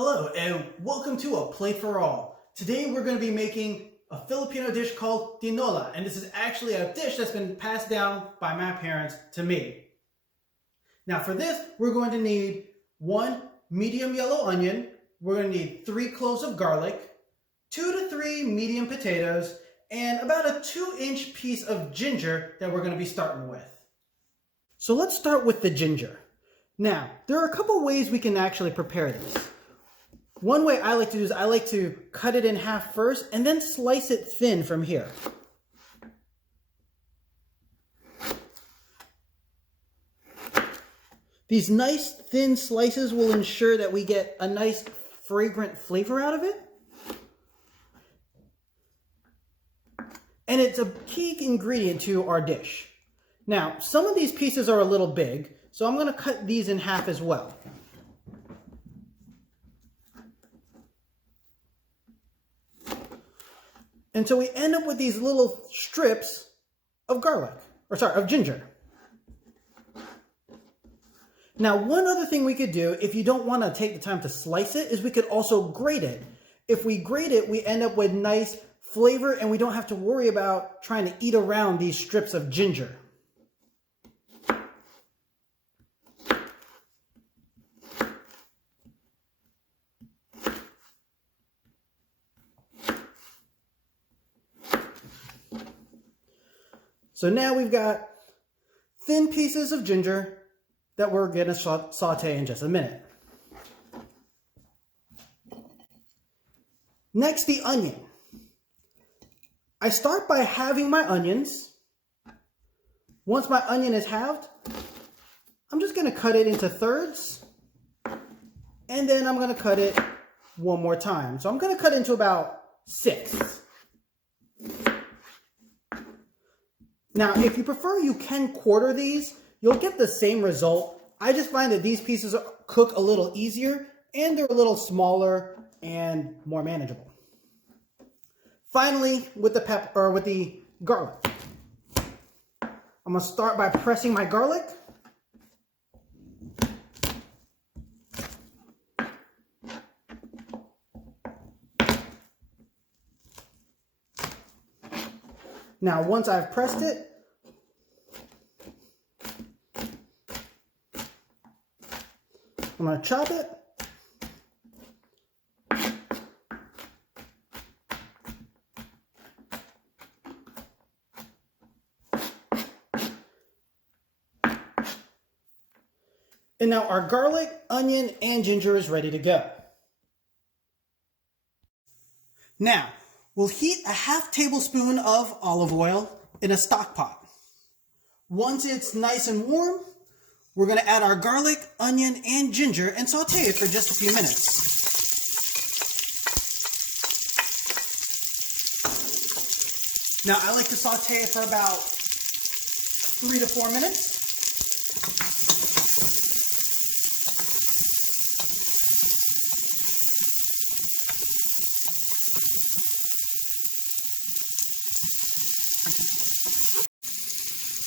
Hello and welcome to A Plate for All. Today we're going to be making a Filipino dish called Tinola, and this is actually a dish that's been passed down by my parents to me. Now for this, we're going to need 1 medium yellow onion, we're going to need 3 cloves of garlic, 2 to 3 medium potatoes, and about a 2-inch piece of ginger that we're going to be starting with. So let's start with the ginger. Now, there are a couple ways we can actually prepare this. One way I like to do is I like to cut it in half first and then slice it thin from here. These nice thin slices will ensure that we get a nice fragrant flavor out of it. And it's a key ingredient to our dish. Now, some of these pieces are a little big, so I'm going to cut these in half as well. And so we end up with these little strips of ginger. Now, one other thing we could do, if you don't want to take the time to slice it, is we could also grate it. If we grate it, we end up with nice flavor and we don't have to worry about trying to eat around these strips of ginger. So now we've got thin pieces of ginger that we're going to saute in just a minute. Next, the onion. I start by halving my onions. Once my onion is halved, I'm just going to cut it into thirds. And then I'm going to cut it one more time. So I'm going to cut it into about 6. Now, if you prefer, you can quarter these. You'll get the same result. I just find that these pieces cook a little easier and they're a little smaller and more manageable. Finally, with the garlic. I'm going to start by pressing my garlic. Now, once I've pressed it, I'm going to chop it. And now our garlic, onion, and ginger is ready to go. Now, we'll heat a ½ tablespoon of olive oil in a stock pot. Once it's nice and warm, we're going to add our garlic, onion, and ginger and saute it for just a few minutes. Now, I like to saute it for about 3 to 4 minutes.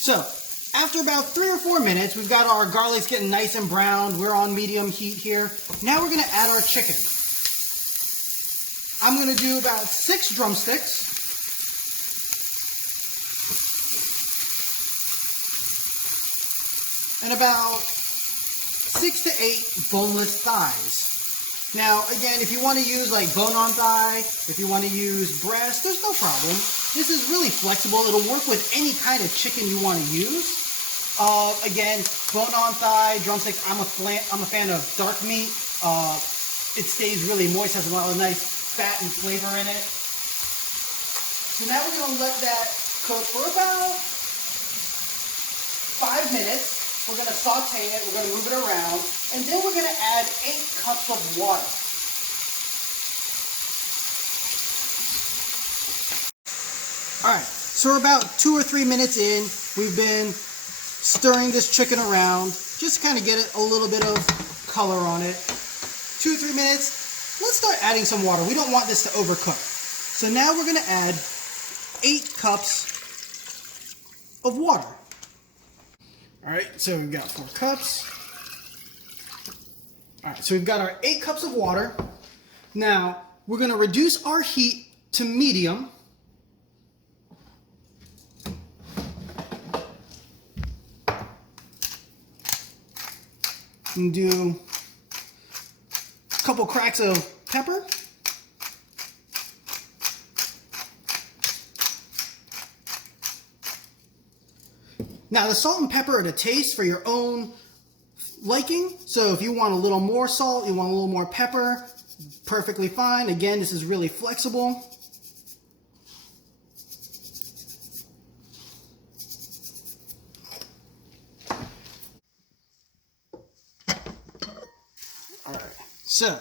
So, after about 3 or 4 minutes, we've got our garlics getting nice and brown. We're on medium heat here. Now we're going to add our chicken. I'm going to do about 6 drumsticks. And about 6 to 8 boneless thighs. Now, again, if you want to use like bone-on thigh, if you want to use breast, there's no problem. This is really flexible. It'll work with any kind of chicken you want to use. Again, bone-on thigh, drumsticks, I'm a fan of dark meat. It stays really moist, has a lot of nice fat and flavor in it. So now we're going to let that cook for about 5 minutes. We're going to saute it, we're going to move it around, and then we're going to add 8 cups of water. Alright, so we're about 2 or 3 minutes in. We've been stirring this chicken around, just to kind of get it a little bit of color on it. 2 or 3 minutes, let's start adding some water. We don't want this to overcook. So now we're going to add 8 cups of water. Alright, so we've got 4 cups. All right, so we've got our 8 cups of water. Now, we're going to reduce our heat to medium. And do a couple cracks of pepper. Now, the salt and pepper are to taste for your own liking. So if you want a little more salt, you want a little more pepper, perfectly fine. Again, this is really flexible. All right, so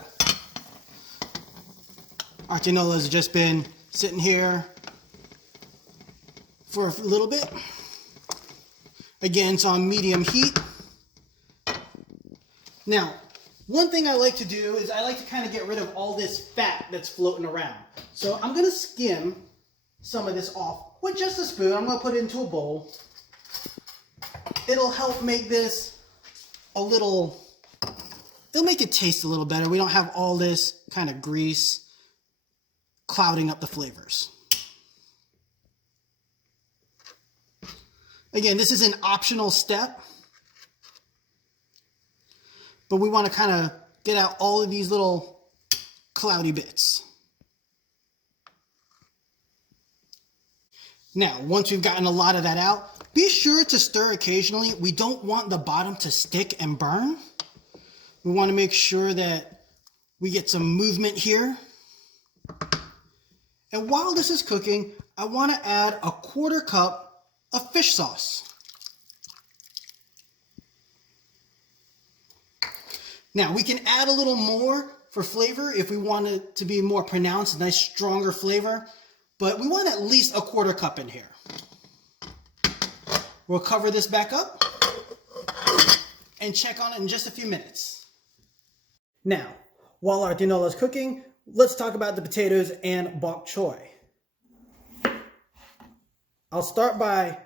our tinola has just been sitting here for a little bit. Again, it's on medium heat. Now, one thing I like to do is I like to kind of get rid of all this fat that's floating around. So I'm going to skim some of this off with just a spoon. I'm going to put it into a bowl. It'll help make this it'll make it taste a little better. We don't have all this kind of grease clouding up the flavors. Again, this is an optional step, but we want to kind of get out all of these little cloudy bits. Now, once we've gotten a lot of that out, be sure to stir occasionally. We don't want the bottom to stick and burn. We want to make sure that we get some movement here. And while this is cooking, I want to add a 1/4 cup of fish sauce. Now, we can add a little more for flavor if we want it to be more pronounced, a nice stronger flavor, but we want at least a 1/4 cup in here. We'll cover this back up and check on it in just a few minutes. Now, while our tinola is cooking, let's talk about the potatoes and bok choy. I'll start by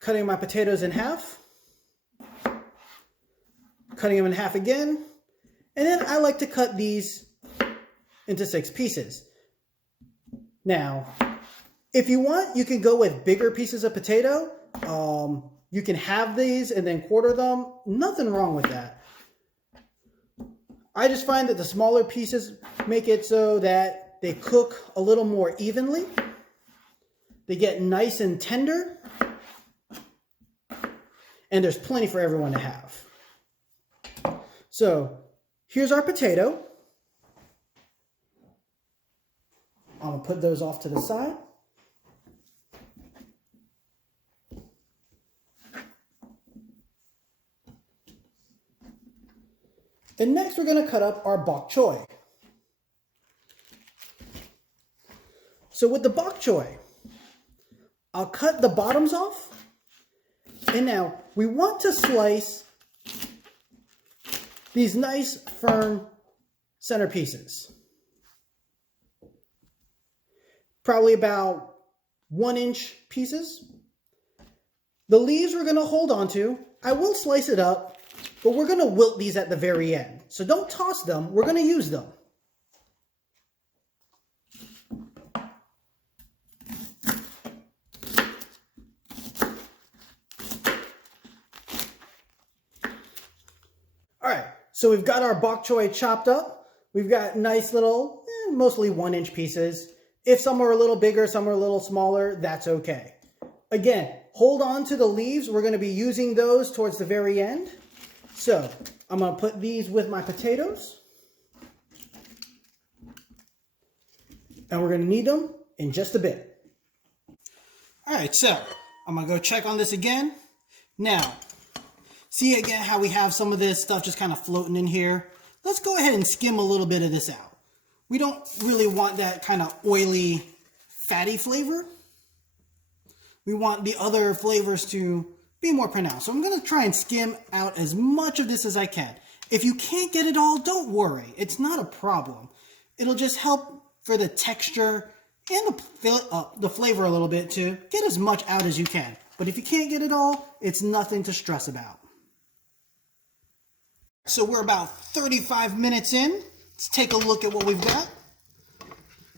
cutting my potatoes in half, cutting them in half again, and then I like to cut these into 6 pieces. Now, if you want, you can go with bigger pieces of potato. You can have these and then quarter them. Nothing wrong with that. I just find that the smaller pieces make it so that they cook a little more evenly. They get nice and tender, and there's plenty for everyone to have. So here's our potato. I'm going to put those off to the side. And next we're going to cut up our bok choy. So with the bok choy, I'll cut the bottoms off, and now we want to slice these nice firm center pieces. Probably about 1-inch pieces. The leaves we're going to hold on to. I will slice it up, but we're going to wilt these at the very end. So don't toss them, we're going to use them. All right, so we've got our bok choy chopped up. We've got nice little, mostly 1-inch pieces. If some are a little bigger, some are a little smaller, that's okay. Again, hold on to the leaves. We're going to be using those towards the very end. So I'm going to put these with my potatoes. And we're going to need them in just a bit. All right, so I'm going to go check on this again. Now, see again how we have some of this stuff just kind of floating in here? Let's go ahead and skim a little bit of this out. We don't really want that kind of oily, fatty flavor. We want the other flavors to be more pronounced. So I'm going to try and skim out as much of this as I can. If you can't get it all, don't worry. It's not a problem. It'll just help for the texture and the flavor a little bit to get as much out as you can. But if you can't get it all, it's nothing to stress about. So we're about 35 minutes in. Let's take a look at what we've got.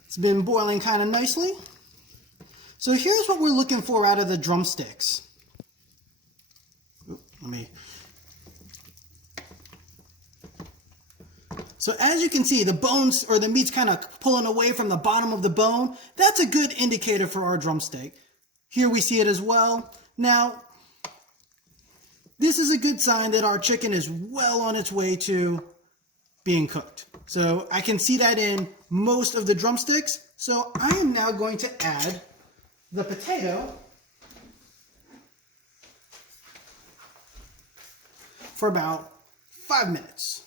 It's been boiling kind of nicely. So here's what we're looking for out of the drumsticks. So as you can see, the bones or the meat's kind of pulling away from the bottom of the bone. That's a good indicator for our drumstick. Here we see it as well. Now, this is a good sign that our chicken is well on its way to being cooked. So I can see that in most of the drumsticks. So I am now going to add the potato for about 5 minutes.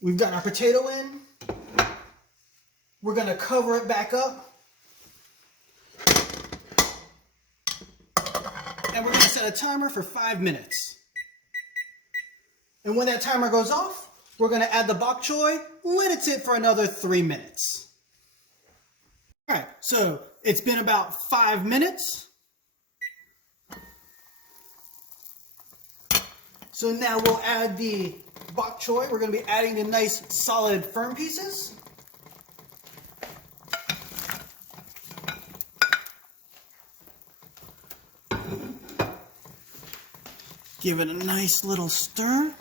We've got our potato in. We're going to cover it back up. And we're going to set a timer for 5 minutes. And when that timer goes off, we're going to add the bok choy, let it sit for another 3 minutes. All right, so it's been about 5 minutes. So now we'll add the bok choy. We're going to be adding the nice, solid, firm pieces. Give it a nice little stir.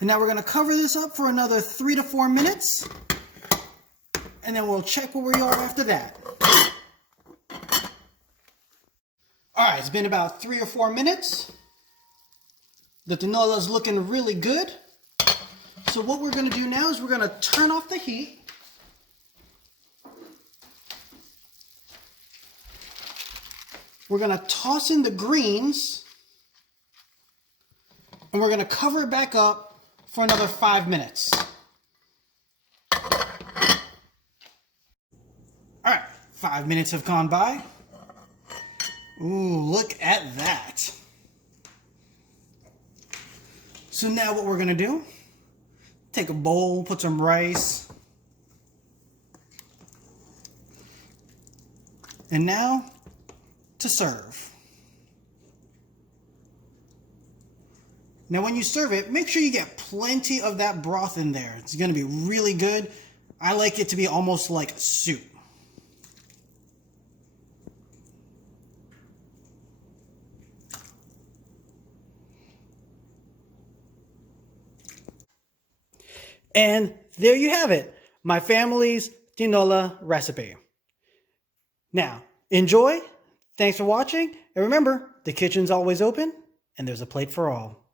And now we're going to cover this up for another 3 to 4 minutes. And then we'll check where we are after that. All right, it's been about 3 or 4 minutes. The tinola is looking really good. So what we're going to do now is we're going to turn off the heat. We're going to toss in the greens. And we're going to cover it back up for another 5 minutes. All right, 5 minutes have gone by. Ooh, look at that. So now what we're going to do, take a bowl, put some rice. And now to serve. Now when you serve it, make sure you get plenty of that broth in there. It's going to be really good. I like it to be almost like soup. And there you have it, my family's tinola recipe. Now, enjoy. Thanks for watching. And remember, the kitchen's always open and there's a plate for all.